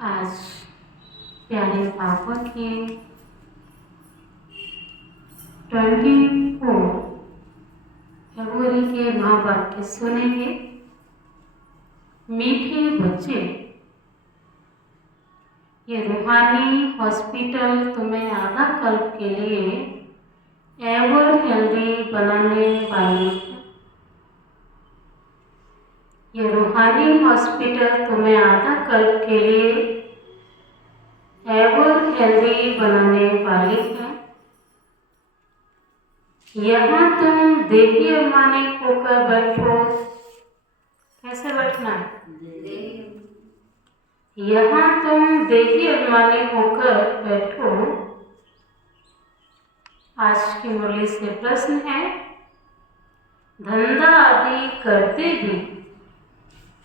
आज प्यारे पापा के 24 फरवरी के महावाक्य सुनेंगे। मीठे बच्चे, ये रूहानी हॉस्पिटल तुम्हें आधा कल्प के लिए एवर हेल्दी बनाने वाली है। ये रूहानी हॉस्पिटल तुम्हें आधा कल्प के लिए एवर हेल्दी बनाने वाली है। यहाँ तुम देही अभिमानिक होकर बैठो। कैसे बैठना है? यहाँ तुम देही अभिमानिक होकर बैठो। आज की मुरली से प्रश्न है, धंधा आदि करते भी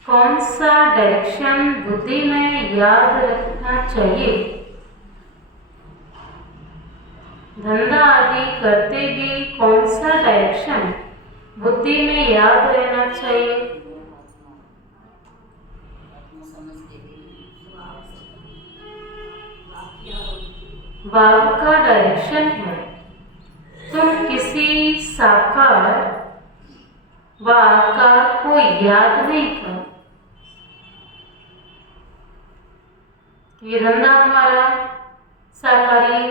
कौन सा डायरेक्शन बुद्धि में याद रखना चाहिए? धंधा आदि करते भी कौन सा डायरेक्शन बुद्धि में याद रहना चाहिए? भाव का डायरेक्शन है, तुम किसी साकार व आकार को याद नहीं करो। ये धंधा हमारा साकारी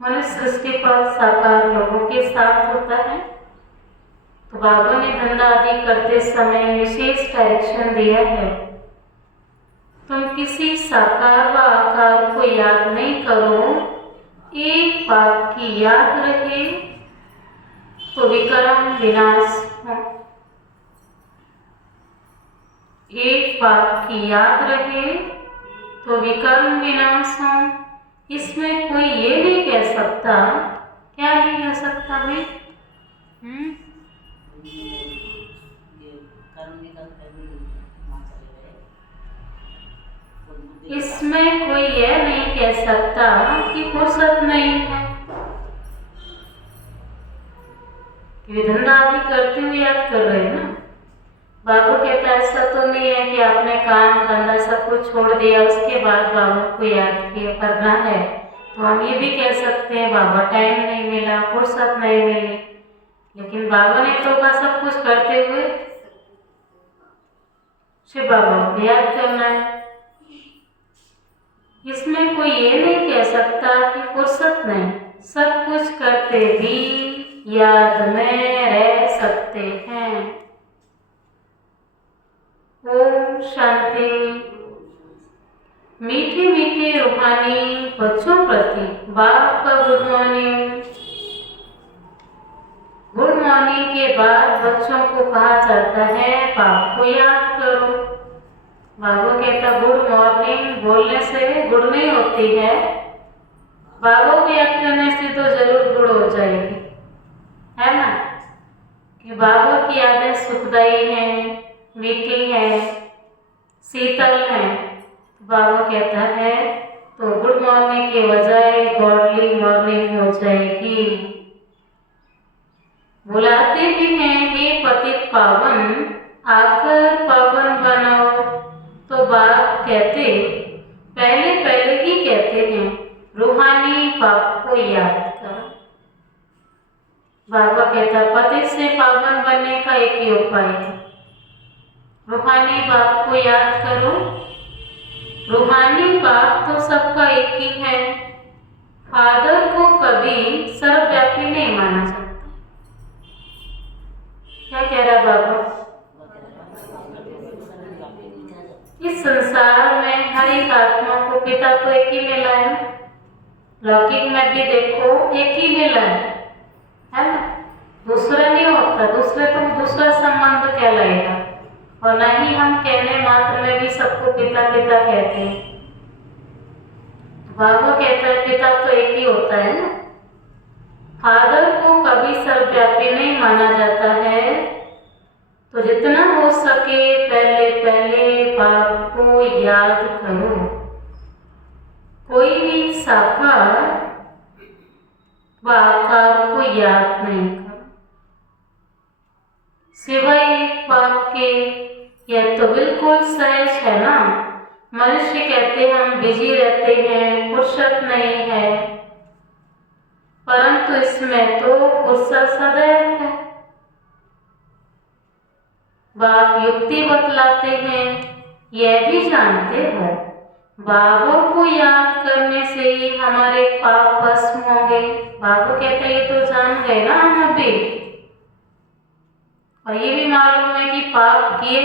मनुष्य सृष्टि पर साकार लोगों के साथ होता है। तो बाबा ने धंधा आदि करते समय विशेष डायरेक्शन दिया है, तुम किसी साकार व आकार को याद नहीं करो। एक बात की याद रहे तो विक्रम विनाश हो। एक बात की याद रहे तो विक्रम विनाश हो। इसमें कोई ये नहीं कह सकता, क्या नहीं कह सकता भाई? इसमें कोई यह नहीं कह सकता कि फुर्सत नहीं है। धंधा आदि करते हुए याद कर रहे हैं ना। बाबू कहता है ऐसा तो नहीं है कि आपने काम धंधा सब कुछ छोड़ दिया उसके बाद बाबू को याद किया करना है। तो हम ये भी कह सकते हैं बाबा टाइम नहीं मिला, फुर्सत नहीं मिली। लेकिन बाबा ने तो का सब कुछ करते हुए सिर्फ बाबा को याद करना है। इसमें कोई ये नहीं कह सकता कि फुर्सत नहीं, सब कुछ करते भी याद में रह सकते हैं। ओम शांति। मीठे मीठे रूहानी बच्चों प्रति बाप का गुड मॉर्निंग। गुड मॉर्निंग के बाद बच्चों को कहा जाता है बाप को याद करो। बाबा कहता गुड मॉर्निंग बोलने से गुड नहीं होती है, बाबा को याद करने से तो जरूर गुड हो जाएगी, है ना? कि बाबा की यादें सुखदायी हैं, मीठी है, शीतल है। बाबा कहता है तो गुड मॉर्निंग के बजाय गॉडली मॉर्निंग हो जाएगी। बुलाते भी हैं हे पतित पावन आकर पावन बनाओ। तो बाप कहते पहले पहले ही कहते हैं रूहानी बाप को याद करो। बाबा कहता पतित से पावन बनने का एक ही उपाय है, रूहानी बाप को याद करो। रूहानी बाप तो सबका एक ही है। फादर को कभी सर्वव्यापी नहीं माना जाता। क्या कह रहा बाबा? इस संसार में हर एक आत्मा को पिता तो एक ही मिला है ना। लौकिक में भी देखो एक ही मिला है ना? दूसरा नहीं होता, दूसरे तो दूसरा संबंध कहलाएगा। और न ही हम कहने मात्र में भी सबको पिता पिता कहते हैं। बाबा कहता है पिता तो एक ही होता है ना। फादर को कभी सर्वव्यापी नहीं माना जाता है। तो जितना हो सके पहले पहले बाप को याद करो। कोई भी साकार व आकार को याद नहीं करो सिवाय एक बाप के। यह तो बिल्कुल सहज है ना। मनुष्य कहते हम बिजी रहते हैं, फुर्सत नहीं है, परंतु इसमें तो फुर्सत सदैव है। बाप युक्ति बतलाते हैं, यह भी जानते हो बाबा को याद करने से ही हमारे पाप भस्म होंगे। बाबा कहते ये तो जान गए ना हम अभी, और ये भी मालूम है कि पाप किए,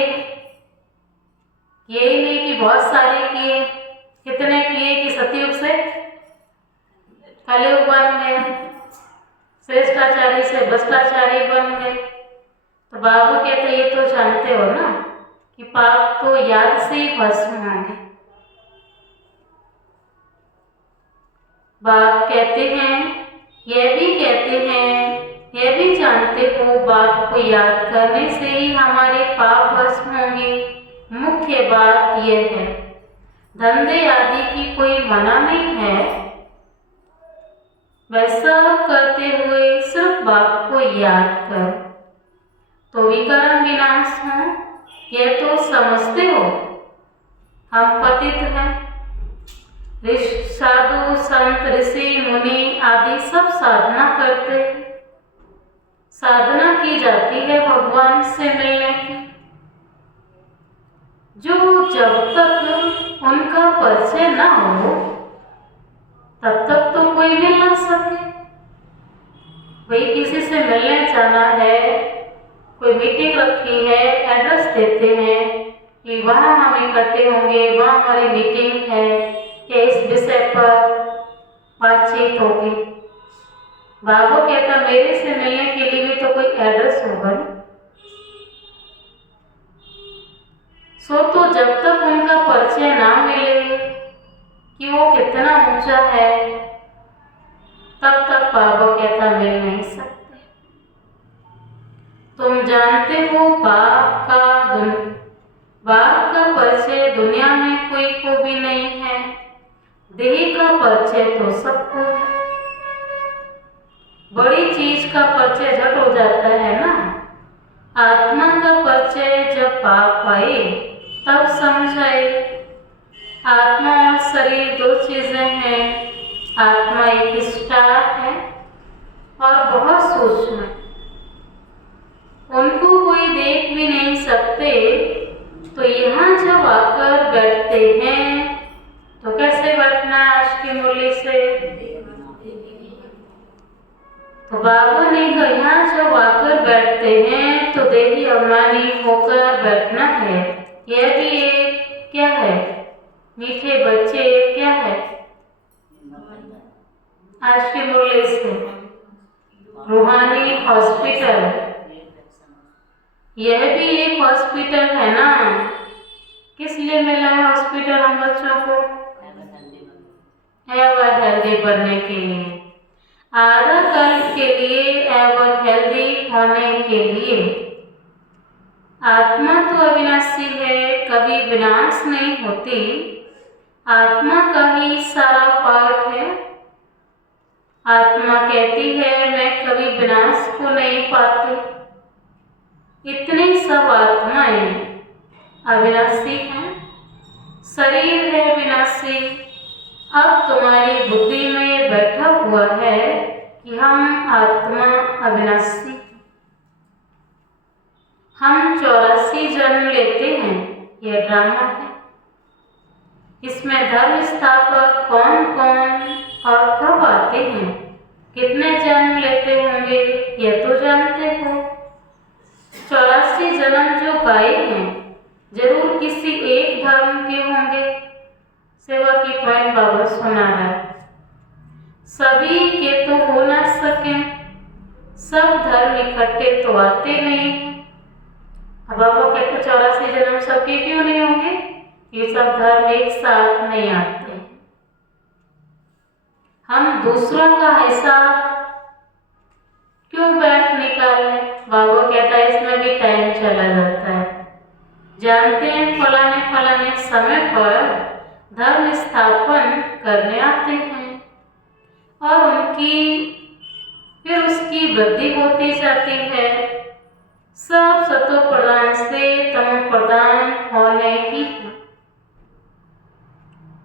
यही नहीं कि बहुत सारे किए, कितने किए कि सतयुग से कलयुग बन गए, श्रेष्ठाचारी से भ्रष्टाचारी बन गए। तो बाबा कहते ये तो जानते हो ना कि पाप तो याद से ही भस्म होंगे। बाप कहते हैं, यह भी कहते हैं, यह भी जानते हो बाप को याद करने से ही हमारे पाप भस्म होंगे। मुख्य बात यह है, धंधे आदि की कोई मना नहीं है, वैसा करते हुए सिर्फ बाप को याद कर तो विकर्म विनाश हो। यह तो समझते हो हम पतित हैं। साधु संत ऋषि मुनि आदि सब साधना करते हैं, साधना की जाती है भगवान से मिलने की। जो जब तक उनका परिचय ना हो तब तक तो कोई मिल ना सके। वही किसी से मिलने जाना है, कोई मीटिंग रखी है, एड्रेस देते हैं कि वहाँ हम इकट्ठे होंगे, वहाँ हमारी मीटिंग है या इस विषय पर बातचीत होगी। बाबा कहता मेरे से मिलने के लिए भी तो कोई एड्रेस होगा। सो तो जब तक उनका परिचय ना मिले कि वो कितना ऊंचा है, तब तक बाबा कहता मिल नहीं सकते। तुम जानते हो बाप का परिचय दुनिया में कोई को भी नहीं है। देह का परिचय तो सबको है। बड़ी चीज का परिचय झट हो जाता है ना। आत्मा का परिचय जब बाप आए तब समझ आए। आत्मा और शरीर दो चीजें हैं। आत्मा एक स्टार है और बहुत सूक्ष्म है, उनको कोई देख भी नहीं सकते। तो यहाँ जब आकर बैठते हैं तो कैसे बैठना आज की मुरली से? तो बाबा ने कहा यहाँ जब आकर बैठते हैं तो देही अभिमानी होकर बैठना है। यह भी एक क्या है? मीठे बच्चे क्या है? आज की मुरली से रूहानी हॉस्पिटल, यह भी एक हॉस्पिटल है ना। किस लिए मिला है हॉस्पिटल हम बच्चों को? एवर हेल्दी बनने के लिए, आधा कल के लिए, एवर हेल्दी होने के लिए। आत्मा तो अविनाशी है, कभी विनाश नहीं होती। आत्मा का ही सारा पार्ट है। आत्मा कहती है मैं कभी विनाश को नहीं पाती। इतनी सब आत्माएं अविनाशी हैं, शरीर है विनाशी। अब तुम्हारी बुद्धि में बैठा हुआ है कि हम आत्मा अविनाशी, हम 84 जन्म लेते हैं। यह ड्रामा है। इसमें धर्म स्थापक कौन कौन और कब आते हैं, कितने जन्म लेते होंगे, यह तो जानते हो। 84 जन्म जो गाए हैं जरूर किसी एक धर्म के होंगे। सेवा की पॉइंट बाबा सुना है। सभी के तो हो ना सके, सब धर्म इकट्ठे तो आते नहीं। अब बाबा कहते 84 जन्म सबके क्यों नहीं होंगे? ये सब धर्म एक साथ नहीं आते। हम दूसरों का हिसाब क्यों बैठ निकालें? बाबा कहता है इसमें भी टाइम चला जाता है। जानते हैं फलाने समय पर धर्म स्थापन करने आते हैं और फिर उसकी वृद्धि होती जाती है। सब सतो प्रधान से तमो प्रधान होने की।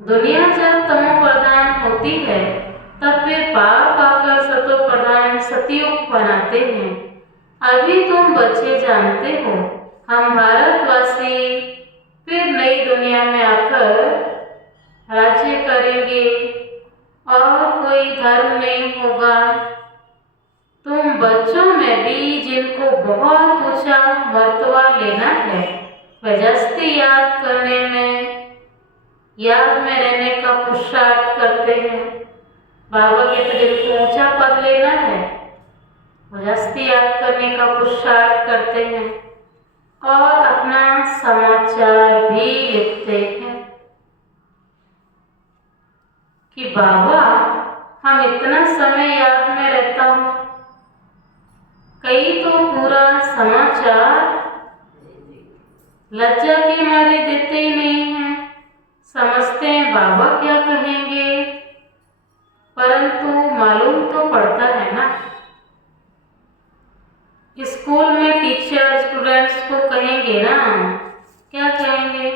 दुनिया जब तमो प्रधान होती है तब फिर पाप आकर सतो प्रधान सतयुग बनाते हैं। अभी तुम बच्चे जानते हो, हम भारतवासी फिर नई दुनिया में आकर राज्य करेंगे और कोई धर्म नहीं होगा। तुम बच्चों में भी जिनको बहुत ऊंचा मर्तबा लेना है, वे जस्ती याद करने में, याद में रहने का पुरुषार्थ करते हैं। बाबा कहते जिनको ऊंचा पद लेना है, वो जस्ती याद करने का पुरुषार्थ करते हैं और अपना समाचार भी लिखते हैं कि बाबा हम इतना समय याद में रहता हूँ। कई तो पूरा समाचार लज्जा के मारे देते ही नहीं हैं, समझते हैं बाबा क्या कहेंगे, परंतु मालूम तो पड़ता है ना। स्कूल में टीचर स्टूडेंट्स को कहेंगे ना, क्या कहेंगे?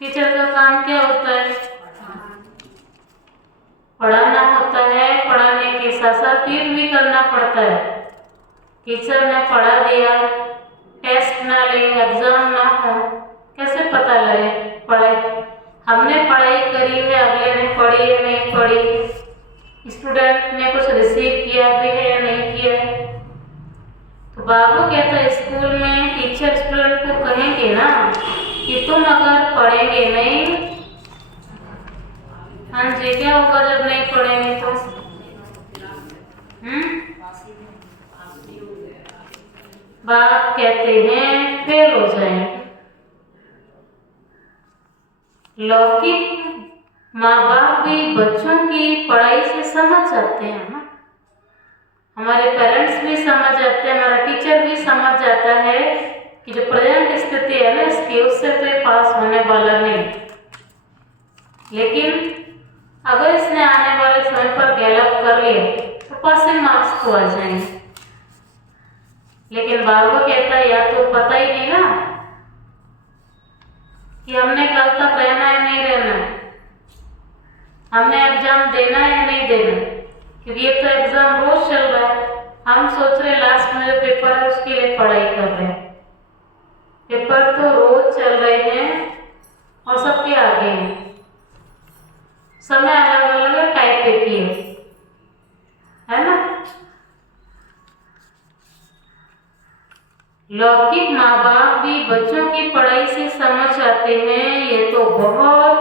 टीचर का काम क्या होता है? पढ़ाना होता है। पढ़ाने के साथ साथ रीड भी करना पड़ता है। टीचर ने पढ़ा दिया, टेस्ट ना ले, एग्जाम ना हो, कैसे पता लगे पढ़े? हमने पढ़ाई करी है, अगले ने पढ़ी है नहीं पढ़ी, स्टूडेंट ने कुछ रिसीव किया भी है या नहीं किया। तो बाबू कहता है स्कूल में टीचर स्टूडेंट को कहेंगे ना कि तुम अगर पढ़ेंगे नहीं, हाँ जी, क्या होगा जब नहीं पढ़ेंगे तो? बाप कहते हैं फेल हो जाएंगे। लौकिक माँ बाप भी बच्चों की पढ़ाई से समझ जाते हैं ना। हमारे पेरेंट्स भी समझ जाते हैं, हमारा टीचर भी समझ जाता है कि जो प्रेजेंट स्थिति है ना इसकी, उससे तो पास होने वाला नहीं। लेकिन अगर इसने आने वाले समय पर गैलअप कर लिया तो पासिंग मार्क्स तो आ जाएंगे। लेकिन बाबू कहता है या तो पता ही नहीं ना कि हमने कल तक रहना है नहीं रहना, हमने एग्जाम देना है नहीं देना, क्योंकि ये तो एग्जाम रोज चल रहा है। हम सोच रहे लास्ट में जो पेपर है उसके लिए पढ़ाई कर रहे हैं। पेपर तो रोज चल रहे हैं और सबके आगे हैं, समय अलग अलग है, टाइप एक ही है ना। लौकिक माँ बाप भी बच्चों की पढ़ाई से समझ आते हैं ये तो बहुत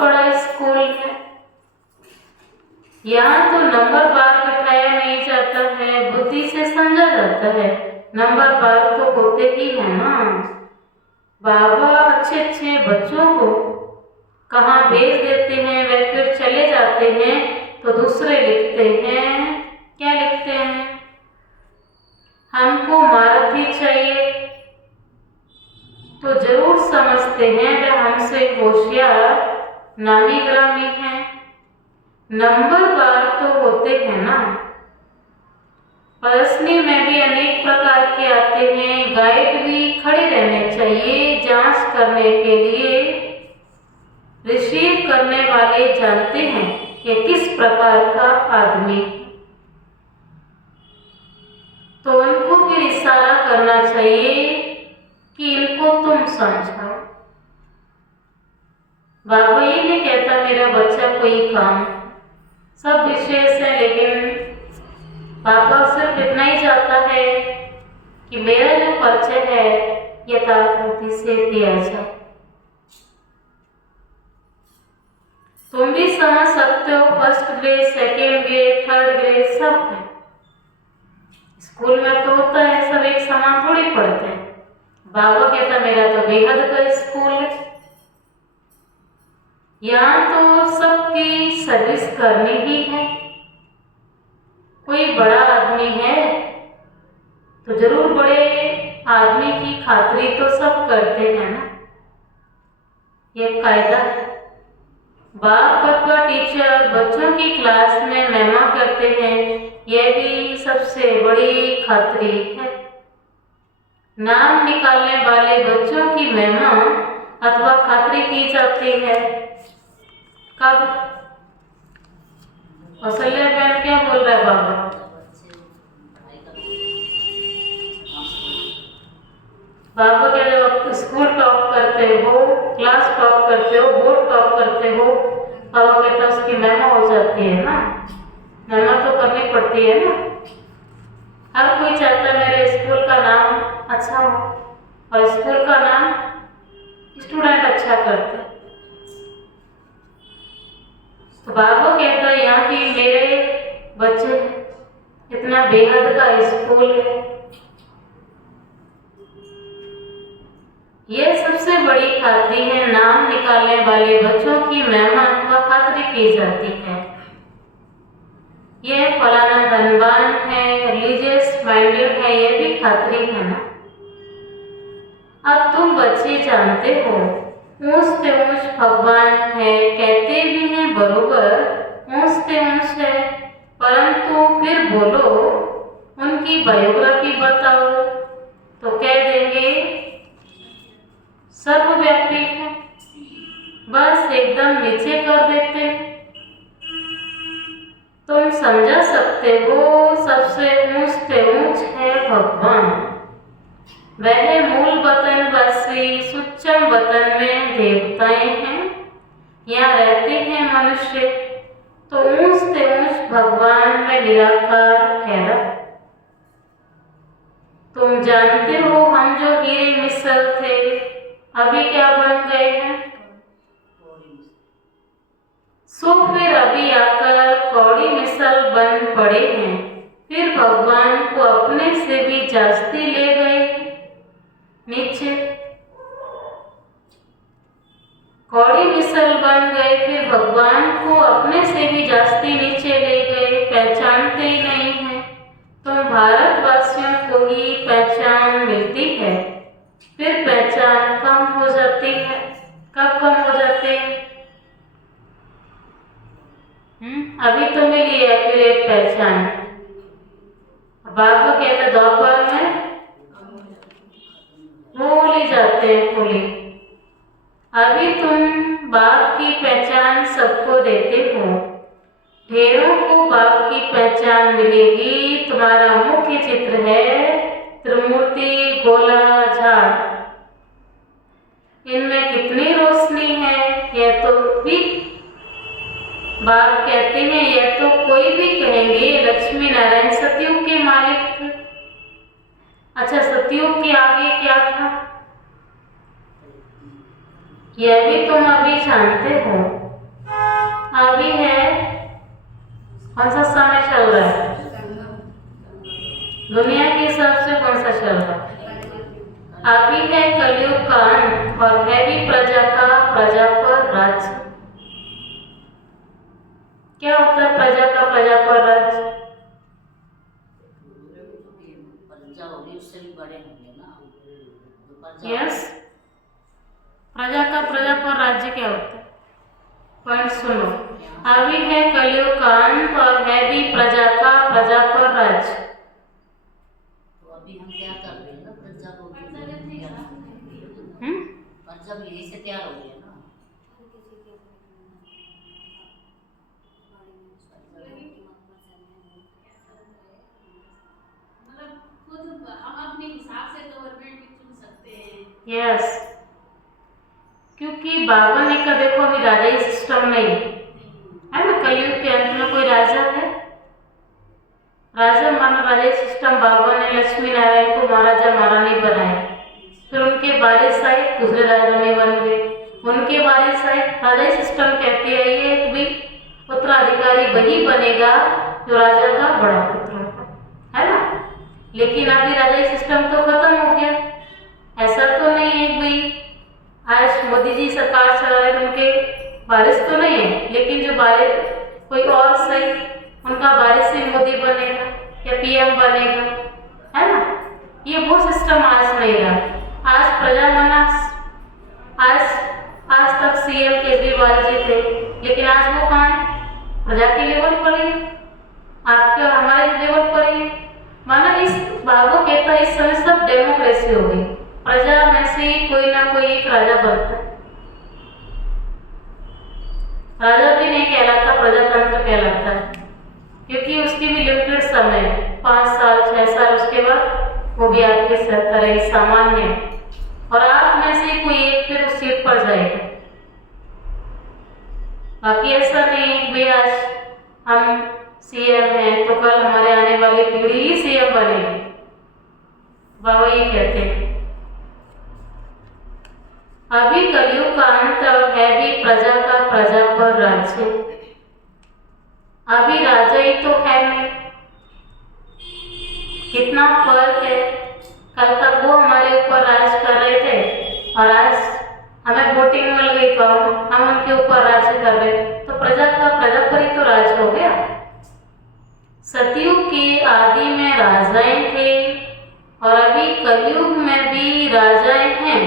बड़ा स्कूल है। यहाँ तो नंबर बार बिठाया नहीं जाता है, बुद्धि से समझा जाता है। नंबर बार तो होते ही है ना। बाबा अच्छे अच्छे बच्चों को कहाँ भेज देते हैं, वे फिर चले जाते हैं तो दूसरे लिखते हैं, क्या लिखते हैं? हमको मारुति चाहिए, तो जरूर समझते हैं वे हमसे होशियार नामी ग्रामी हैं। नंबर बार तो होते हैं ना। पर्सनी में भी अनेक प्रकार के आते हैं, गाइड भी खड़े रहने चाहिए जांच करने के लिए। रिसीव करने वाले जानते हैं कि किस प्रकार का आदमी है, तो उनको फिर इशारा करना चाहिए कि इनको तुम समझाओ। बाबा ये नहीं कहता मेरा बच्चा कोई काम, सब विशेष है, लेकिन बाबा सिर्फ इतना ही चाहता है कि मेरा जो परिचय है यथार्थी से दिया जाए। तुम भी समझ सकते हो, first grade, second grade, third grade सब है। स्कूल में तो होता है सब एक समान थोड़ी पढ़ते हैं। बाबा कहता मेरा तो बेहद का स्कूल है, यहाँ तो सबकी सर्विस करनी ही है। कोई बड़ा आदमी है तो जरूर बड़े आदमी की खातिरी तो सब करते हैं ना, ये कायदा है। बाप अथवा टीचर बच्चों की क्लास में महिमा करते हैं, यह भी सबसे बड़ी खातिरी है। नाम निकालने वाले बच्चों की महिमा अथवा खातिरी की जाती है। कब? कौशल्या बहन क्या बोल रहा है बाबा? बाबा के जब स्कूल टॉप करते हो, क्लास टॉप करते हो, बोर्ड टॉप करते हो, बाबा कहता उसकी महिमा हो जाती है ना। महिमा तो करनी पड़ती है ना। हर कोई चाहता है मेरे स्कूल का नाम अच्छा हो, और स्कूल का नाम स्टूडेंट अच्छा करते हैं। तो बाबा कहता है यहाँ की मेरे बच्चे इतना बेहद का स्कूल है। यह सबसे बड़ी खातिरी है, नाम निकालने वाले बच्चों की महिमा अथवा खातिरी की जाती है। यह फलाना धनवान है, रिलीजियस माइंडेड है, यह भी खातिरी है ना। अब तुम बच्चे जानते हो ऊंच से ऊंच भगवान है, कहते भी हैं बरोबर ऊंच से ऊंच है, परंतु फिर बोलो उनकी बायोग्राफी बताओ तो कह देंगे सर्वव्यापी है, बस एकदम नीचे कर देते हैं। तुम समझा सकते हो सबसे ऊंच से ऊंच है भगवान। वह मूल वतन वासी सुच्चम वतन में देवताएं हैं, यहाँ रहते हैं मनुष्य, तो ऊंच से ऊंच भगवान में निराकार ठहरा। तुम जानते हो हम जो हीरे मिसल थे अभी क्या बन गए हैं? सो फिर अभी आकर कौड़ी मिसल बन पड़े हैं, फिर भगवान को अपने से भी जास्ती ले गए नीचे। कौड़ी मिसल बन गए, फिर भगवान को अपने से भी जास्ती नीचे ले गए, पहचानते ही नहीं है। तुम भारतवासियों को ही पहचान मिलती है, फिर पहचान कम हो जाती है। कब कम हो जाती है? अभी तो मिली है, फिर एक पहचान। बाबा कहते द्वापर में भूल ही जाते हैं फूली। अभी तुम बाप की पहचान सबको देते हो, ढेरों को बाप की पहचान मिलेगी। तुम्हारा मुख्य चित्र है त्रिमूर्ति गोला झाड़। इनमें कितनी रोशनी है, यह तो भी बाप कहते हैं, यह तो कोई भी कहेंगे लक्ष्मी नारायण सतयुग के मालिक थे। अच्छा, सतयुग के आगे क्या था यह भी तुम अभी जानते हो। अभी है कौन सा समय चल रहा है? दुनिया के हिसाब से कौन सा चल रहा है? अभी है कलयुग का अंत, और है भी प्रजा का प्रजा पर राज्य। क्या होता है प्रजा का प्रजा पर राज्य? यस, प्रजा का प्रजा पर राज्य क्या होता है? पॉइंट सुनो। अभी है कलयुग का अंत, और है भी प्रजा का प्रजा पर राज्य। तो अभी हम क्या कर रहे हैं ना, प्रजा को प्रजा भी यही से तैयार हो रही है ना। हम अपने हिसाब से गवर्नमेंट भी चुन सकते हैं। यस, क्योंकि बाबा ने का देखो अभी राजाई सिस्टम नहीं है ना। कलयुग के अंत में कोई राजा है? राजा मानो राजाई सिस्टम बाबा ने लक्ष्मी नारायण को महाराजा महारानी बनाए, फिर उनके वारिस आए दूसरे राजा रानी बन गए, उनके वारिस आए। राजाई सिस्टम कहती आई है कि भाई उत्तराधिकारी वही बनेगा जो राजा का बड़ा पुत्र होगा, है ना। लेकिन अभी राजाई सिस्टम तो खत्म हो गया। ऐसा तो नहीं है भाई आज मोदी जी सरकार चला रहे तो उनके वारिस तो नहीं है, लेकिन जो वारिस कोई और सही उनका वारिस ही मोदी बनेगा या पीएम बनेगा, है ना। ये वो सिस्टम आज नहीं रहा। आज प्रजा मना, आज तक सीएम केजरीवाल जी थे, लेकिन आज वो कहाँ है? प्रजा के लेवल पर ही, आपके और हमारे लेवल पर ही। माना इस बाबू कहता है इस समय सब डेमोक्रेसी हो गई, प्रजा में से कोई ना कोई एक राजा बनता है। राजा भी नहीं कहलाता, प्रजातंत्र कहलाता है, क्योंकि उसकी भी लिमिटेड समय, 5 साल 6 साल, उसके बाद वो भी आपके तरह ही सामान्य, और आप में से कोई एक फिर उस सीट पर जाएगा। बाकी ऐसा नहीं कि भाई आज हम सीएम हैं तो कल हमारे आने वाली पीढ़ी ही सीएम बनेगी। बाबा ये कहते हैं अभी कलयुग का अंत है भी प्रजा का प्रजा पर राज्य। अभी राजा ही तो है नहीं, कितना फर्क है। कल तक वो हमारे ऊपर राज कर रहे थे और आज हमें वोटिंग मिल गई तो हम उनके ऊपर राज कर रहे, तो प्रजा का प्रजा पर ही तो राज हो गया। सतयुग के आदि में राजाएं थे और अभी कलयुग में भी राजाएं हैं।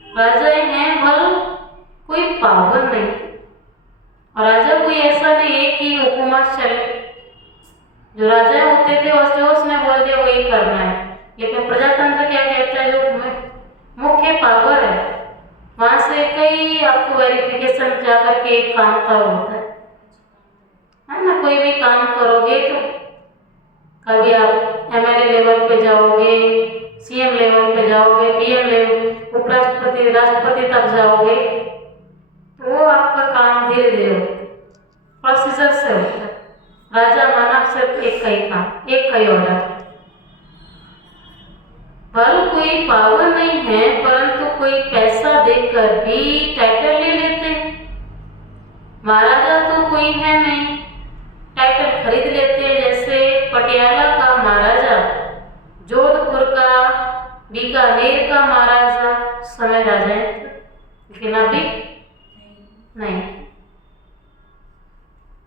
राजाएं हैं बल कोई पावर नहीं, और राजा कोई ऐसा नहीं है कि हुकूमत चले। जो राजा होते थे जो उसने बोल दिया वही करना है, लेकिन प्रजातंत्र क्या कहता है, जो मुख्य पावर है वहां से कई आपको वेरिफिकेशन जाकर के एक काम का होता है ना। कोई भी काम करोगे तो कभी आप एमएलए लेवल पे जाओगे, सीएम लेवल पे जाओगे, पीएम लेवल, उपराष्ट्रपति, राष्ट्रपति तक जाओगे, तो वो आपका काम धीरे धीरे होता है, प्रोसीजर से होता है। राजा मानव सिर्फ एक का ही काम, एक का ही ऑर्डर। बल कोई पावर नहीं है, परंतु कोई पैसा देकर भी टाइटल ले लेते हैं। महाराजा तो कोई है नहीं, टाइटल खरीद लेते हैं। जैसे पटियाला का महाराजा, जोधपुर का, बीकानेर का महाराजा समय राजा है, लेकिन अभी नहीं।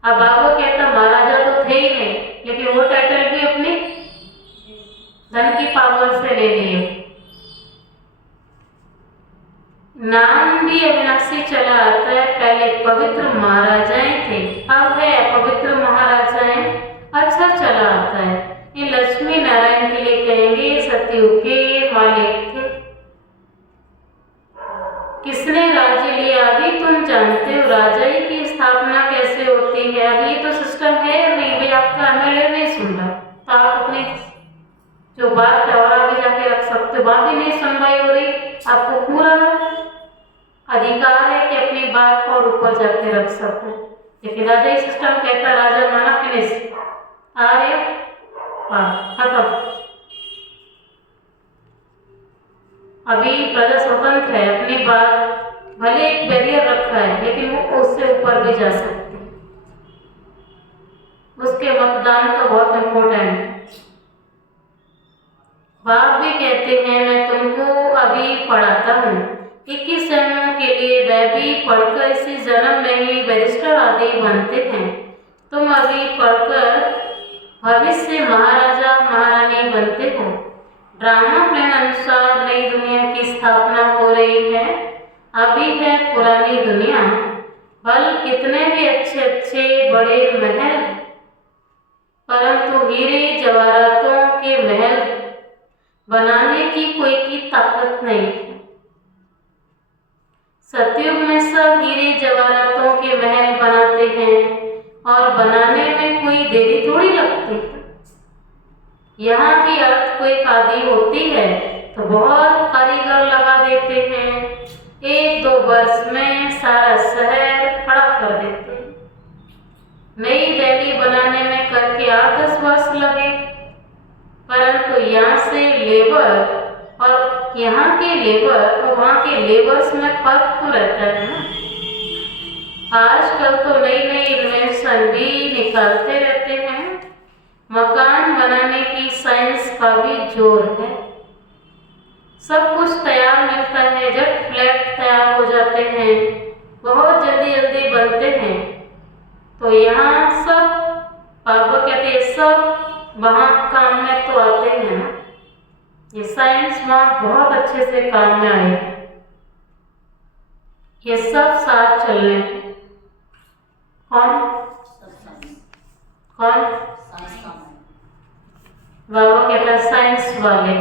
अब बाबा कहता महाराजा तो थे ही नहीं, लेकिन वो टाइटल भी अपनी धन की पावर से ले लिए। नाम भी अविनाशी चला आता है। पहले पवित्र महाराजाएं थे, अब है अपवित्र महाराजाएं। अच्छा चला आता है। ये लक्ष्मी नारायण के लिए कहेंगे सतयुग के मालिक थे। किसने राज्य लिया अभी तुम जानते हो। राजाई की स्थापना कैसे होती है, अभी तो सिस्टम है नहीं। भाई आपका एमएलए नहीं सुन रहा तो आप अपनी जो बात है और आगे जाके रख सकते हो, वहां भी नहीं सुनवाई हो रही। आपको पूरा अधिकार है कि अपनी बात और ऊपर जाके रख सको, लेकिन राजा ही सिस्टम कहता राजा माना फिनिश, आर्य खत्म। अभी प्रजा स्वतंत्र है, अपनी बात भले एक बैरियर रखा है लेकिन वो उससे ऊपर भी जा सकती है। उसके मतदान का बहुत इम्पोर्टेंट है। बाप भी कहते हैं मैं तुमको अभी पढ़ाता हूँ 21 जन्मों के लिए, वह भी पढ़कर इसी जन्म में ही बैरिस्टर आदि बनते हैं। तुम अभी पढ़कर भविष्य महाराजा महारानी बनते हो। ड्रामा प्लान अनुसार नई दुनिया की स्थापना हो रही है। अभी है पुरानी दुनिया, बल कितने भी अच्छे अच्छे बड़े महल, परंतु हीरे जवाहरातों के महल बनाने की कोई की ताकत नहीं है। सतयुग में सब हीरे जवाहरातों के महल बनाते हैं और बनाने में कोई देरी थोड़ी लगती है। यहाँ की अर्थक्वेक आदि होती है तो बहुत कारीगर लगा देते हैं, 1-2 वर्ष में सारा शहर खड़ा कर देते हैं। नई दिल्ली बनाने में करके 8-10 वर्ष लगे, परंतु यहाँ से लेबर और यहाँ के लेबर और वहाँ के लेबर्स में फर्क तो रहता है ना। आजकल तो नई नई इन्वेंशन भी निकालते रहते हैं। मकान बनाने की साइंस का भी जोर है। सब कुछ तैयार मिलता है, जब फ्लैट तैयार हो जाते हैं, बहुत जल्दी जल्दी बनते हैं। तो यहाँ सब पापा कहते हैं सब वहाँ काम में तो आते हैं ना। ये साइंस वहाँ बहुत अच्छे से काम में आए। ये सब साथ चल रहे हैं। कौन बाबा कहता है साइंस वाले।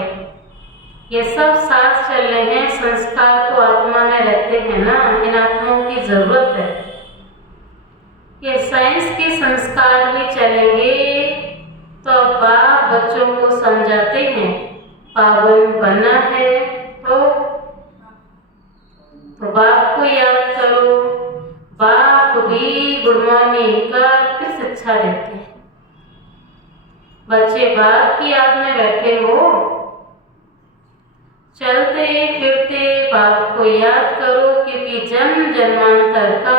ये सब साथ चल रहे हैं, संस्कार तो आत्मा में रहते हैं ना, इन आत्माओं की जरूरत है। ये साइंस के संस्कार भी चलेंगे तो बाप बच्चों को समझाते हैं पावन बनना है तो बाप को याद करो। बाप भी गुड मॉर्निंग कर फिर शिक्षा देते हैं। बच्चे बाप की याद में बैठे हो, चलते फिरते बाप को याद करो, क्योंकि जन्म जन्मांतर का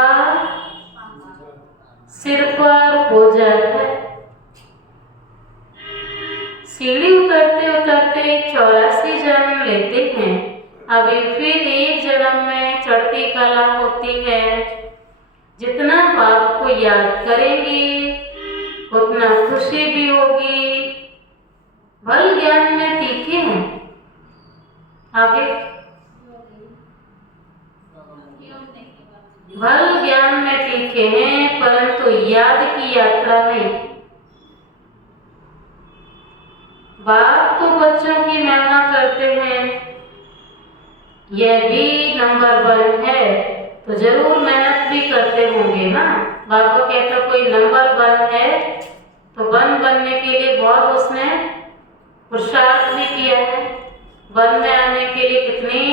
सिर पर बोझा है। सीढ़ी उतरते उतरते 84 जन्म लेते हैं, अभी फिर एक जन्म में चढ़ती कला होती है। जितना बाप को याद करेंगे उतना खुशी भी होगी। बल ज्ञान में तीखे हैं, आगे बल ज्ञान में तीखे हैं, परंतु याद की यात्रा नहीं। बाप तो बच्चों की महिमा करते हैं, यह भी नंबर 1 है तो जरूर मेहनत भी करते होंगे ना। बाबा कहता कोई नंबर 1 है तो 1 बनने के लिए बहुत उसने पुरुषार्थ भी किया है। 1 में आने के लिए कितनी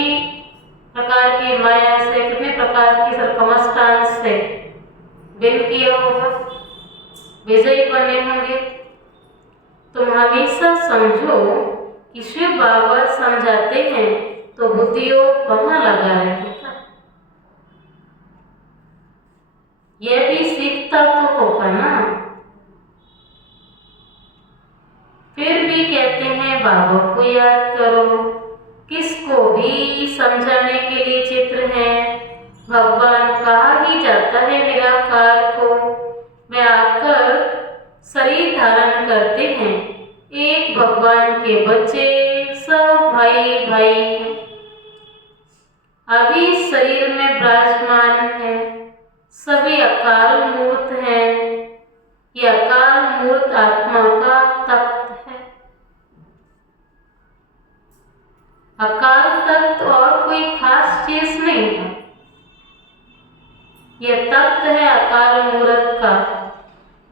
प्रकार की माया से, कितने प्रकार की सरकमस्टांस से विन किया होगा, विजयी बने होंगे। तुम हमेशा समझो कि शिव बाबा समझाते हैं तो बुद्धियोग वहां लगा रहेगा। यह भी सीखता तो होगा ना। फिर भी कहते हैं बाबा को याद करो। किसको भी समझाने के लिए चित्र है। भगवान कहा ही जाता है निराकार को, वे आकर शरीर धारण करते हैं। एक भगवान के बच्चे सब भाई भाई हैं। अभी शरीर में विराजमान है, सभी अकाल मूर्त हैं। ये अकाल मूर्त आत्मा का तख्त है। अकाल तख्त और कोई खास चीज नहीं है, यह तख्त है अकाल मूर्त का।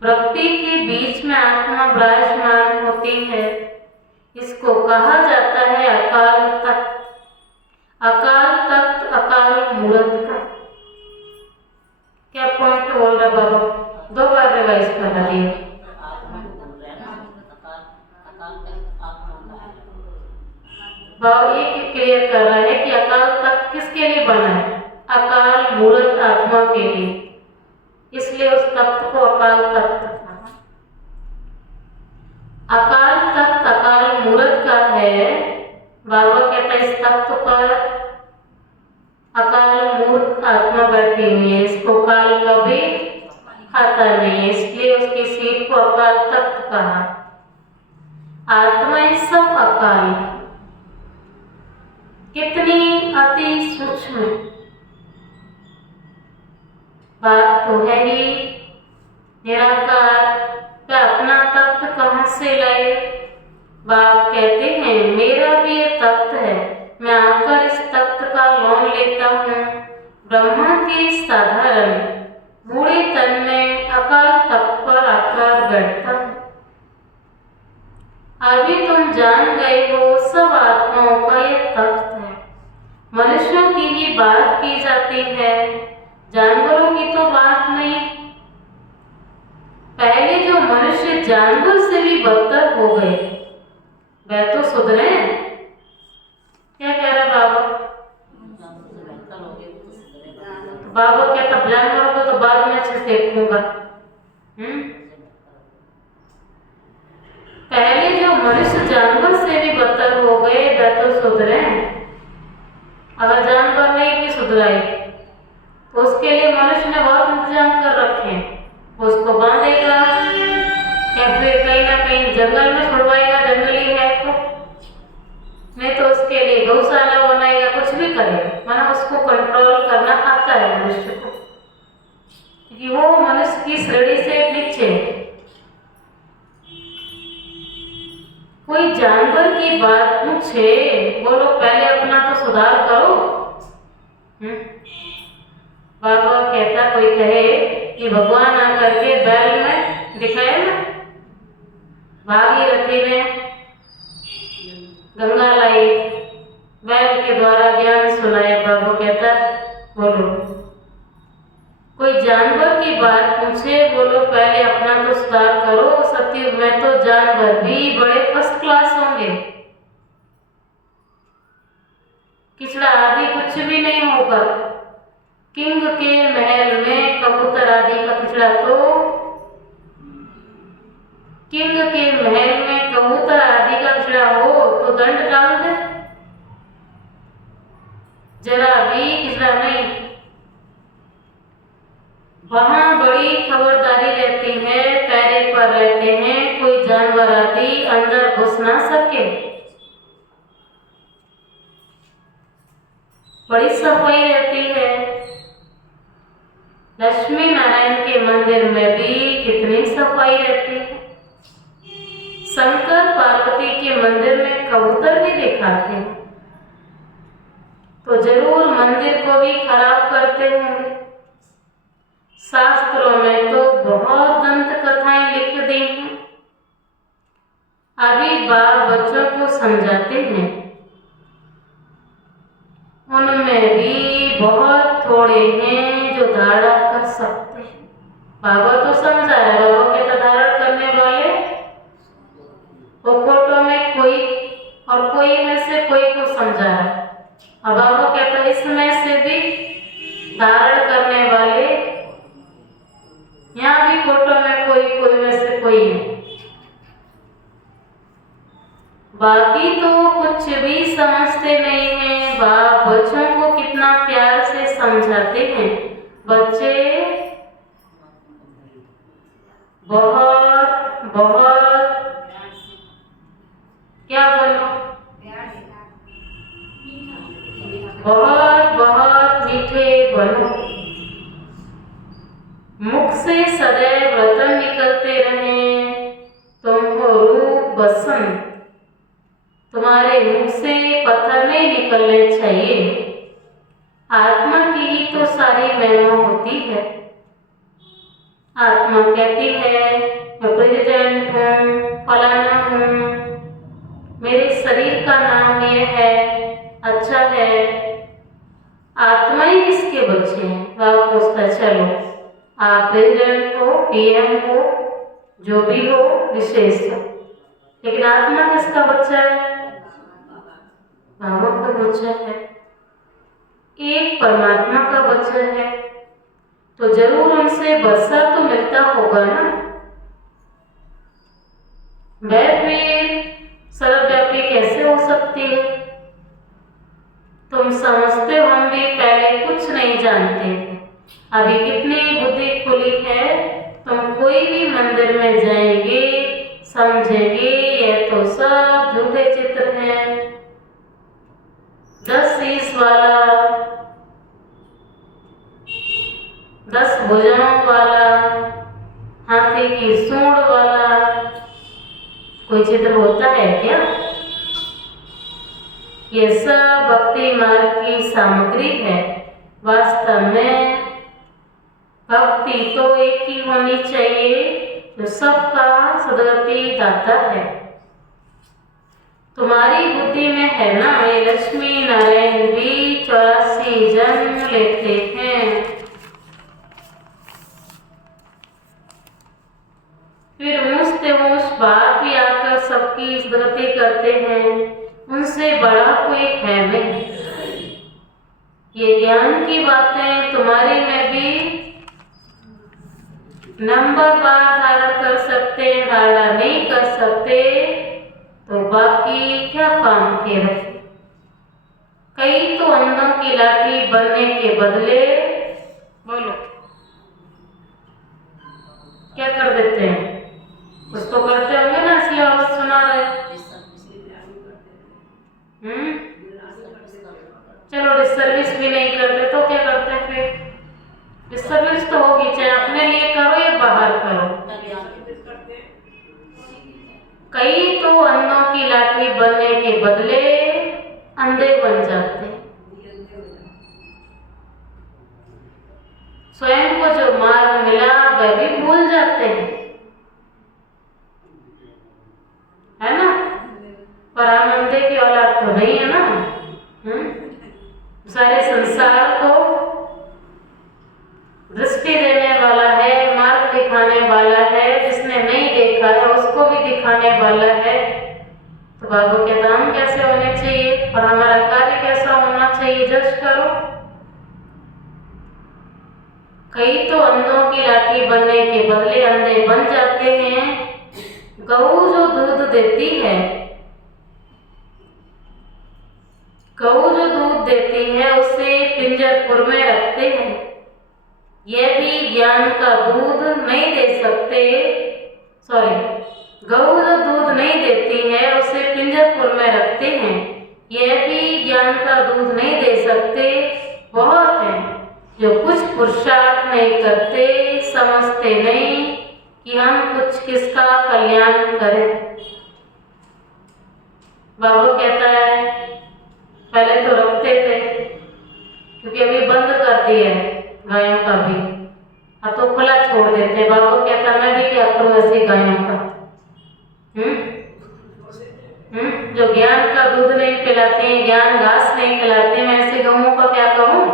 प्रकृति के बीच में आत्मा विराजमान होती है, इसको कहा जाता है अकाल तख्त। अकाल तख्त अकाल मूर्त का क्या पॉइंट बोल रहा बाबा? 2 बार रिवाइज करा दिए। बाबा ये क्लियर कर रहा है कि अकाल तख्त किसके लिए बना है? अकाल मूर्त आत्मा के लिए, इसलिए उस तख्त को अकाल तख्त कहा। अकाल तख्त अकाल मूर्त का है। बाबा कहता है इस तख्त पर अकाल मूर्त आत्मा बैठी हुई है, इसको काल कभी खाता नहीं है, इसलिए उसकी सीट को अकाल तख्त कहा। आत्माएं सब अकाल, कितनी अति सूक्ष्म बात तो है ही। निराकार का अपना तख्त कहां से लाए? बाप कहते हैं मेरा भी ये तख्त है, मैं आकर इस तख्त का लोन लेता हूँ। ब्रह्मा के साधारण बूढ़े तन में अकाल तख्त पर आकर बैठता हूँ। अभी तुम जान गए हो सब आत्माओं का ये तख्त है। मनुष्यों की ही बात की जाती है, जानवरों की तो बात नहीं। पहले जो मनुष्य जानवर से भी बदतर हो गए वह तो सुधरे। क्या कह रहा बाबा? बाबा कहता जानवरों को तो बाद में अच्छे से देखूंगा। पहले जो मनुष्य जानवर से भी बदतर हो गए वह तो सुधरे। अगर जानवर नहीं भी सुधराए तो उसके लिए मनुष्य ने बहुत इंतजाम कर रखे हैं। उसको बांधेगा या फिर कहीं ना कहीं जंगल में छुड़वाएगा, जंगली है तो, नहीं तो उसके लिए गौशाला बनाएगा, कुछ भी करेगा। मतलब उसको कंट्रोल करना आता है मनुष्य को, क्योंकि वो मनुष्य की श्रेणी से नीचे। कोई जानवर की बात पूछे, बोलो पहले अपना तो सुधार करो। बाबा कहता, कोई कहे कि भगवान आकर के बैल में दिखाया ना, भागीरथी ने गंगा लाई, बैल के द्वारा ज्ञान सुनाए। बाबा कहता, बोलो कोई जानवर की बात पूछे, बोलो पहले अपना तो सुधार करो। सतयुग में तो जानवर भी बड़े फर्स्ट क्लास होंगे, किचड़ा आदि कुछ भी नहीं होगा। किंग के महल में कबूतर आदि का किचड़ा तो, किंग के महल में कबूतर आदि का किचड़ा हो तो दंड डाल दे, जरा भी किचड़ा नहीं। वहां बड़ी खबरदारी रहती है, पैरे पर रहते हैं, कोई जानवर आदि अंदर घुस ना सके। बड़ी सफाई रहती है। लक्ष्मी नारायण के मंदिर में भी कितनी सफाई रहती है। शंकर पार्वती के मंदिर में कबूतर भी दिखाते हैं, तो जरूर मंदिर को भी खराब करते होंगे। शास्त्रों में तो बहुत दंत कथाएं लिख दी हैं। अभी बाल बच्चों को समझाते हैं, उनमें भी बहुत थोड़े हैं जो धारण कर सकते हैं। बाबा तो समझा रहे, बाबा कहता धारण करने वाले वो फोटो में कोई और कोई में से कोई को समझा है। अब बाबा कहता इसमें से भी धारण करने वाले, यहाँ भी फोटो में कोई में से कोई है। बाकी तो कुछ भी समझते नहीं हैं। बाप बच्चों को कितना प्यार से समझाते हैं। बच्चे बहुत बहुत क्या बोलो, बहुत बहुत मीठे बनो। मुख से सदैव रतन निकलते रहें, तुमको रूप बसंत। तुम्हारे मुख से पत्थर नहीं निकलने चाहिए। आत्मा की ही तो सारी महिमा होती है। आत्मा कहती है मैं प्रेसिडेंट हूँ, फलाना हूँ, मेरे शरीर का नाम ये है, अच्छा है। आत्मा ही किसके बच्चे हैं? बाप पूछता चलो आप प्रेसिडेंट हो, पीएम हो, जो भी हो विशेष हो, लेकिन आत्मा किसका बच्चा है? बाबा का बच्चा है, एक परमात्मा का बच्चा है, तो जरूर उनसे बसा तो मिलता होगा ना। वह फिर सर्वव्यापी कैसे हो सकती है? तुम समझते हो हम भी पहले कुछ नहीं जानते थे, अभी कितनी बुद्धि खुली है। तुम कोई भी मंदिर में जाएंगे समझेंगे ये तो सब झूठे चित्र हैं। 10 शीश वाला, 10 भुजाओं वाला, हाथी की सूंड वाला कोई चित्र होता है क्या? ये सब भक्ति मार्ग की सामग्री है। वास्तव में भक्ति तो एक ही होनी चाहिए जो सबका सदगति दाता है। तुम्हारी बुद्धि में है ना, ये लक्ष्मी नारायण भी 84 जन्म लेते हैं, फिर मुझते मुझ बाप भी आकर सबकी सदगति करते हैं। उनसे बड़ा कोई है नहीं। ये ज्ञान की बातें तुम्हारे में भी नंबर बार धारण कर सकते, धारण नहीं कर सकते तो बाकी क्या काम के रहे। कई तो अंधों की लाठी बनने के बदले बोलो क्या कर देते हैं? कुछ तो करते होंगे ना, इसलिए आवाज सुना रहे। चलो डिसर्विस भी नहीं करते तो क्या करते हैं फिर? डिसर्विस तो होगी, चाहे अपने लिए करो या बाहर करो। कई तो अंधों की लाठी बनने के बदले अंधे बन जाते हैं। स्वयं को जो मार्ग मिला वह भी भूल जाते हैं, है ना। पर हम अंधे की औलाद तो नहीं है ना। सारे संसार को दृष्टि देने वाला है, मार्ग दिखाने वाला है, जिसने नहीं देखा है उसको भी दिखाने वाला है। तो बाबू के दाम कैसे होने चाहिए और हमारा कार्य कैसा होना चाहिए, जज करो। कई तो अंधों की लाठी बनने के बदले अंधे बन जाते हैं। गऊ जो दूध देती है, गऊ जो दूध देती है उसे पिंजरपुर में रखते हैं। यह भी ज्ञान का दूध नहीं दे सकते, गऊ जो दूध नहीं देती है उसे पिंजरपुर में रखते हैं। यह भी ज्ञान का दूध नहीं दे सकते। बहुत हैं जो कुछ पुरुषार्थ नहीं करते, समझते नहीं कि हम कुछ किसका कल्याण करें। बाबू कहता है पहले तो रखते थे, क्योंकि अभी बंद कर दिया है गायों का भी, अब तो खुला छोड़ देते। बाबू कहता मैं भी क्या करूं ऐसी गायों का। जो ज्ञान का दूध नहीं पिलाते, ज्ञान घास नहीं खिलाते, मैं ऐसे गऊं का क्या कहूं।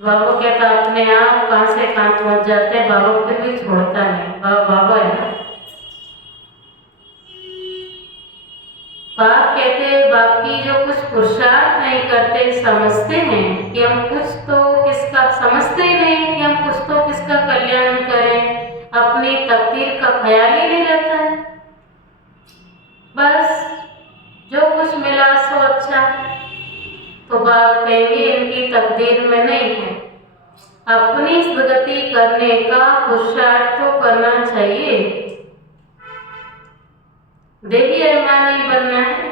बाबू कहता अपने आप कहां से कहां पहुंच जाते हैं, बाबू फिर भी छोड़ता नहीं। बाबा है ना। बाप कहते हैं बाकी जो कुछ पुरुषार्थ नहीं करते, समझते हैं कि हम कुछ तो किसका, समझते ही नहीं कि हम कुछ तो किसका कल्याण करें, अपनी तकदीर का ख्याल ही नहीं रहता है। बस जो कुछ मिला सो अच्छा। तो बाप कहेंगे इनकी तकदीर में नहीं है। अपनी सद्गति करने का पुरुषार्थ तो करना चाहिए। देखिए अभिमानी बनना है।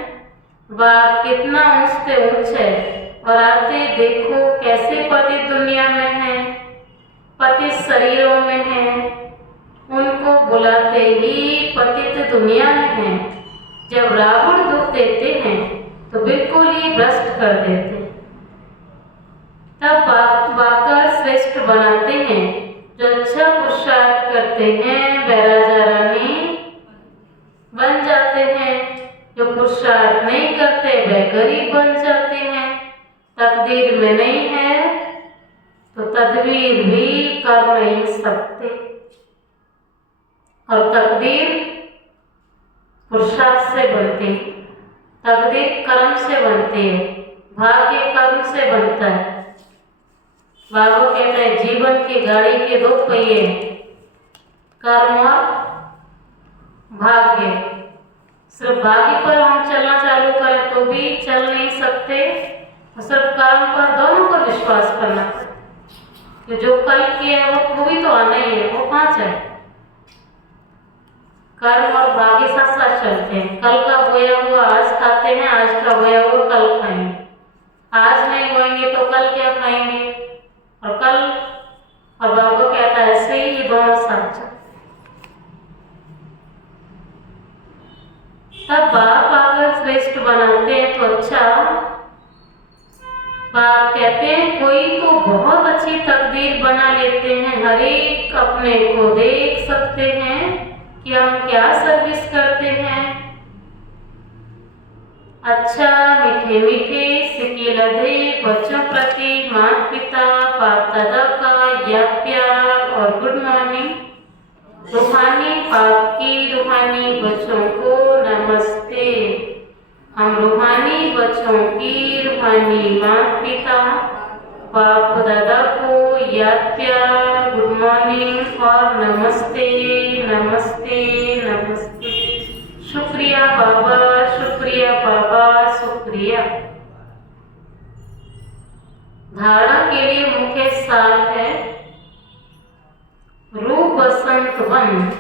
बाप कितना ऊंच पे ऊंच है और आते देखो कैसे पति दुनिया में है, पति शरीरों में है, उनको बुलाते ही पतित दुनिया में है। जब रावण दुख देते हैं तो बिल्कुल ही भ्रष्ट कर देते हैं। तब बाकर श्रेष्ठ बनाते हैं। जो अच्छा पुरुषार्थ करते हैं वह राजा रानी बन जाते हैं। जो पुरुषार्थ नहीं करते वह गरीब बन जाते हैं। तकदीर में नहीं है तो तदबीर भी कर नहीं सकते। और तकदीर पुरुषार्थ से बनती है, तकदीर कर्म से बनती है, भाग्य कर्म से बनता है। बाबा कहते हैं जीवन की गाड़ी के दो पहिए, कर्म और भाग्य। सिर्फ भाग्य पर हम चलना चालू करें तो भी चल नहीं सकते, सिर्फ कर्म पर, दोनों पर विश्वास करना कि जो कल किया है वो भी तो आना ही है, वो कहाँ जाए। कर्म और भाग्य साथ साथ चलते हैं। कल का बोया हुआ आज खाते हैं, आज का बोया हुआ कल खाएंगे। आज नहीं बोएंगे तो कल क्या खाएंगे, और कल, और बाबा कहता है ऐसे ही ये दोनों साथ चलते। तब बाप अगर श्रेष्ठ बनाते हैं तो अच्छा। बाप कहते हैं कोई तो बहुत अच्छी तकदीर बना लेते हैं, हर एक अपने को देख सकते हैं कि हम क्या सर्विस करते हैं। अच्छा मीठे मीठे सिके लधे बच्चों प्रति माता पिता बाप दादा का याद प्यार और गुड मॉर्निंग। रूहानी बाप की रूहानी बच्चों को नमस्ते। हम रूहानी बच्चों की रूहानी माता पिता बाप दादा को याद प्यार, गुड मॉर्निंग और नमस्ते नमस्ते नमस्ते। शुक्रिया बाबा, शुक्रिया बाबा, शुक्रिया। धारणा के लिए मुख्य सार है रूप बसंत वन।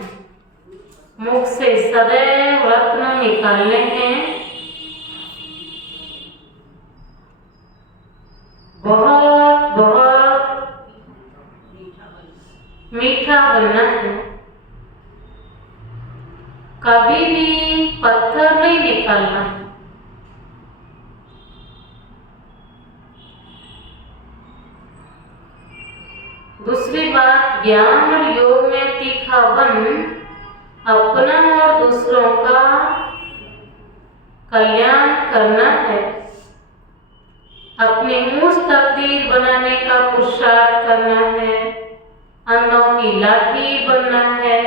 मुख से सदैव रत्न निकालने हैं। बहुत बहुत मीठा बनना है। कभी भी पत्थर नहीं निकालना है। दूसरी बात, ज्ञान और योग में तीखापन अपना और दूसरों का कल्याण करना है। अपनी ऊंच तकदीर बनाने का पुरुषार्थ करना है। अंधों की लाठी बनना है।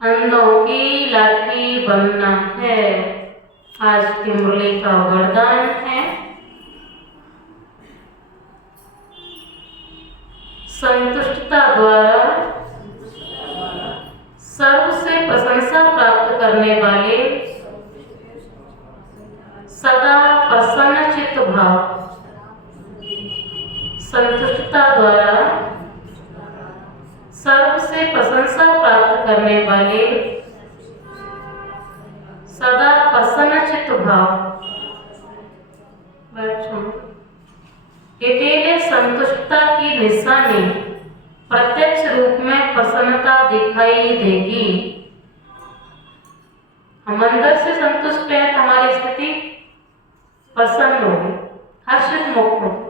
अंधों की लाठी बनना है। आज की मुरली का वरदान है, संतुष्टता द्वारा सर्व से प्रशंसा प्राप्त करने वाले सदा प्रसन्न चित्त भाव। संतुष्टता द्वारा सर्व से प्रशंसा प्राप्त करने वाले सदा प्रसन्न चित्त भाव। अकेले संतुष्टता की निशानी प्रत्यक्ष रूप में प्रसन्नता दिखाई देगी। हम अंदर से संतुष्ट हैं तो हमारी स्थिति प्रसन्न होगी, हर्षित मुक्त होगी।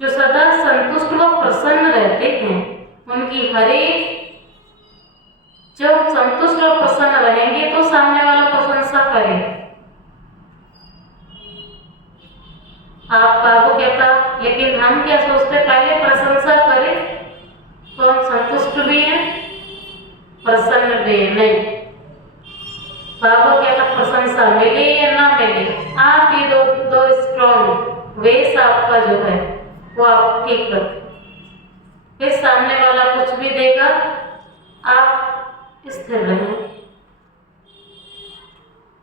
जो सदा संतुष्ट व प्रसन्न रहते हैं उनकी जब संतुष्ट और प्रसन्न रहेंगे तो सामने वाला प्रशंसा करेगा। आप बाबू कहता, लेकिन हम क्या सोचते, पहले प्रशंसा करें तो हम संतुष्ट भी हैं, प्रसन्न भी हैं। नहीं, बाबू कहता प्रशंसा मिले या ना मिले, आप ही दो स्ट्रॉन्ग वेस आपका जो है वो आप ठीक रखें। फिर सामने वाला कुछ भी देगा, आप स्थिर रहें।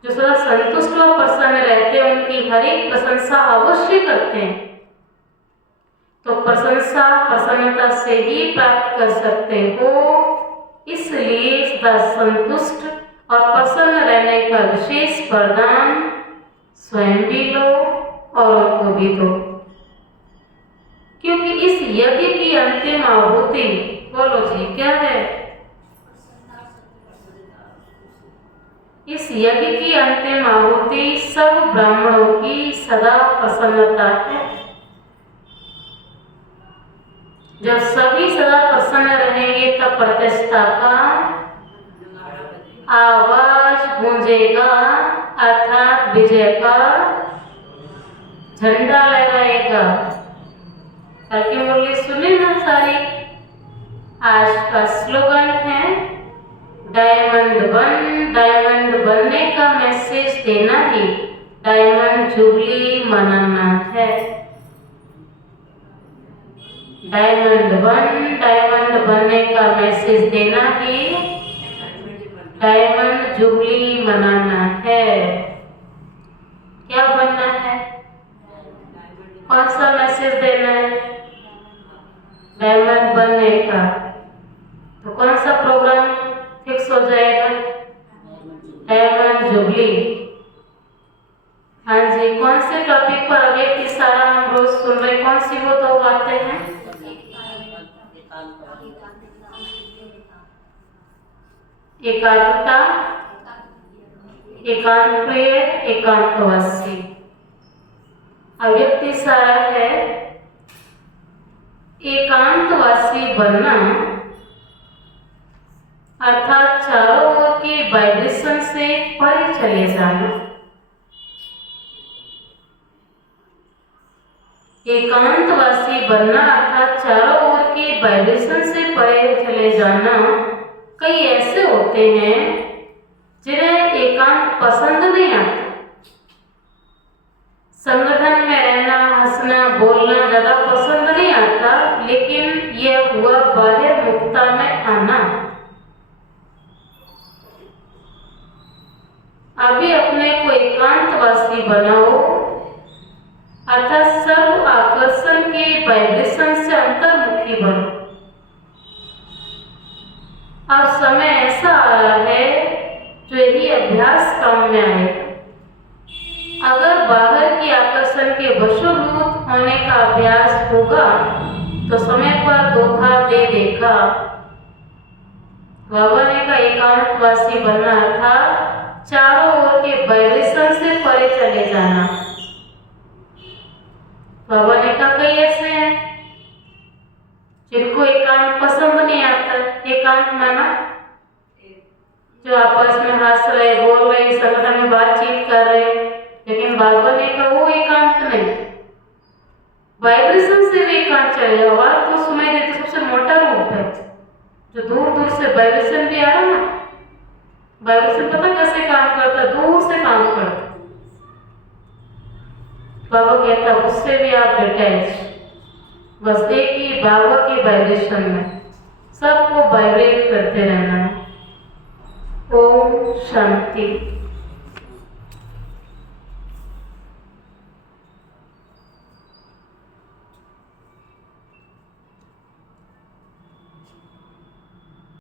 जो सदा संतुष्ट और प्रसन्न रहते हैं उनकी हर एक प्रशंसा अवश्य करते हैं। तो प्रशंसा प्रसन्नता से ही प्राप्त कर सकते हो। इसलिए सदा संतुष्ट और प्रसन्न रहने का विशेष वरदान स्वयं भी लो और उनको भी दो। क्योंकि इस यज्ञ की अंतिम आहुति, बोलो जी क्या है? इस यज्ञ की अंतिम आहुति सब ब्राह्मणों की सदा प्रसन्नता है। जब सभी सदा प्रसन्न रहेंगे तब प्रतिष्ठा का आवाज गूंजेगा, अर्थात विजय का झंडा लहराएगा। कल की मुरली सुनी ना सारी? आज का स्लोगन है डायमंड बन। डायमंड बनने का मैसेज देना ही डायमंड जुबली मनाना है। डायमंड बनने का मैसेज देना ही डायमंड जुबली मनाना है। क्या बनना है? कौन सा मैसेज देना है? डायमंड बनने का। तो कौन सा प्रोग्राम फिक्स हो जाएगा? Diamond jubilee. हाँ जी, कौन से टॉपिक पर अब एक सारा हम रोज सुन रहे, कौन सी वो दो बातें हैं? एकाग्रता, एकांत प्रिय, एकांतवासी। अव्यक्ति सारा है एकांतवासी बनना, अर्थात चारों ओर के वाइब्रेशन से परे चले जाना। एकांतवासी बनना अर्थात चारों ओर के वाइब्रेशन से परे चले जाना। कई ऐसे होते हैं जिन्हें एकांत पसंद नहीं आता। संगठन में रहना, हंसना, बोलना ज्यादा पसंद नहीं आता, लेकिन यह हुआ बाहर मुक्ता में आना। अभी अपने को एकांतवासी बनाओ, अर्थात सर्व आकर्षण के वाइब्रेशन से अंतर्मुखी बनो। अब समय ऐसा आ रहा है जो यही यही अभ्यास काम में आएगा। अगर बाहर की आकर्षण के वशोभूत होने का अभ्यास होगा तो समय पर धोखा दे देगा। बाबा ने कहा एकांतवासी बनना अर्थात चारों ओर के वाइब्रेशन से परे चले जाना। बाबा ने कहा कई ऐसे हैं जिनको एकांत पसंद नहीं आता। एकांत माना जो आपस में हंस रहे, बोल रहे, संगठन में बातचीत कर रहे, लेकिन बाबा ने कहा वो एकांत नहीं, वाइब्रेशन से भी एकांत चले। आवाज तो सुनाई देती, सबसे मोटा रूप है जो दूर दूर से वाइब्रेशन भी आ रहा ना। वाइब्रेशन पता कैसे काम करता है? दूर से काम करता। बाबा कहता उससे भी आप डिटैच, बस एक ही बाबा के वाइब्रेशन में सबको वाइब्रेट करते रहना। ओम शांति।